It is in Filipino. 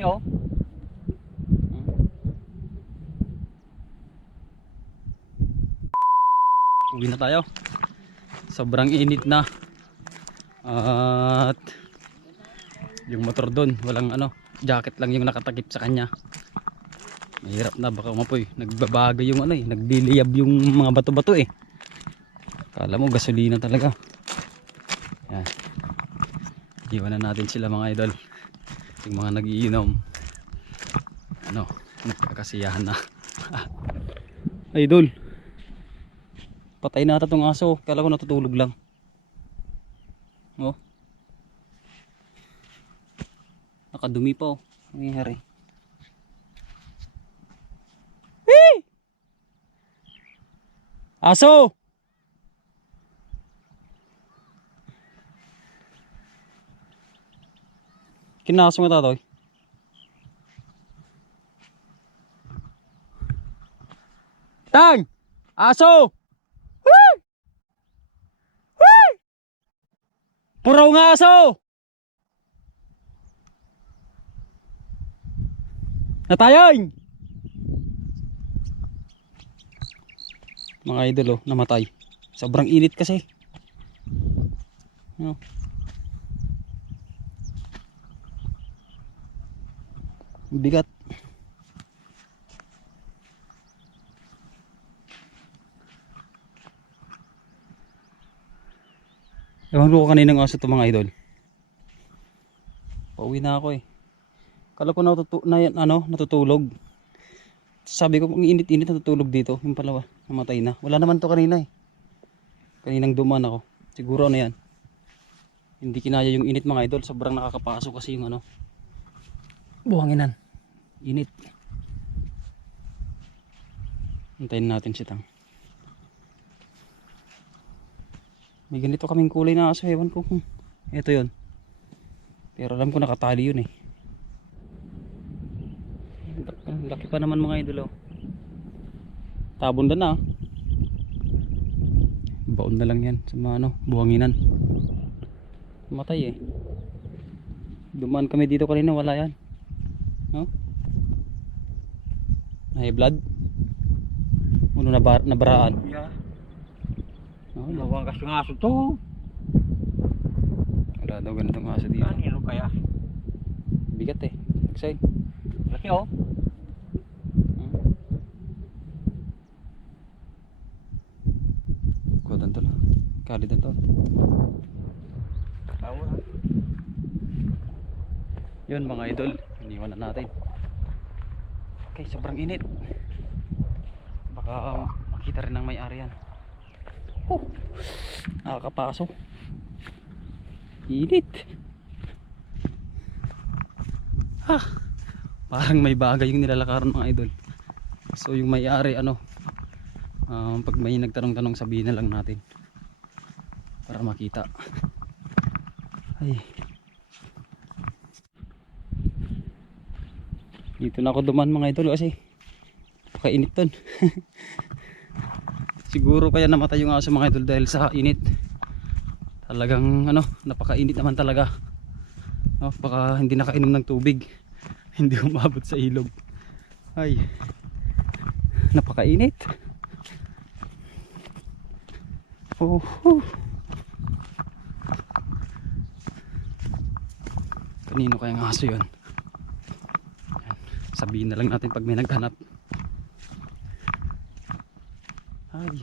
Laki oh. Uwi na tayo. Sobrang init na. At yung motor doon, walang ano, jacket lang yung nakatakip sa kanya. Mahirap na baka umapoy. Nagbabago yung ano eh, nagdiliyab yung mga bato-bato eh. Kala mo gasolina talaga. Yan. Iwan na natin sila mga idol. Yung mga nagiinom. Ano, nagkakasiyahan na. idol. Patay na ata tong aso. Kala ko natutulog lang. Oh. Nakadumi pa oh. Nangyayari? Hey! Aso! Kinaso nga tatoy. Tang! Aso! Woo! Woo! Puraw nga aso! Natayoy! Mga idol oh, namatay. Sobrang init kasi. Ano? Bigat. Ewan ko kaninang aso to mga idol. Pauwi na ako eh. Kala ko natutu na, ano, natutulog. Sabi ko kung init-init natutulog dito. Yung pala namatay na. Wala naman to kanina eh. Kaninang duman ako. Siguro ano yan. Hindi kinaya yung init mga idol. Sobrang nakakapaso kasi yung ano. Buhanginan. Init. Hintayin natin si Tang. May ganito kaming kulay na aso. Ewan ko kung ito yon. Pero alam ko nakatali yun eh. Laki pa naman mga idol oh. Tabon na na. ah. Baon na lang yan sa mga ano, buhanginan. Matay eh. Dumaan kami dito kanina wala yan. No? High blood. Uno na bar nabaraan. Yeah. Oh, Mawang kasi ng aso to. wala daw ganitong aso dito. Ano kaya? Bigat eh. Excited. Laki oh. Kudan to lang. Kalidan to. Tawa. Yun mga idol, iniwan na natin. Okay, sobrang init. Baka makita rin ng may-ari yan. Oh, nakakapaso. Init. Ah, parang may bagay yung nilalakaran mga idol. So yung may-ari ano, um, pag may nagtanong-tanong sabihin na lang natin. Para makita. Ay, Dito na ako duman mga idol kasi pakainit ton. Siguro kaya namatay yung aso mga idol dahil sa init. Talagang ano, napakainit naman talaga. No, baka hindi nakainom ng tubig. hindi umabot sa ilog. Ay. Napakainit. Oh. oh. Kanino kayang aso 'yon? Sabihin na lang natin pag may naghanap. Ay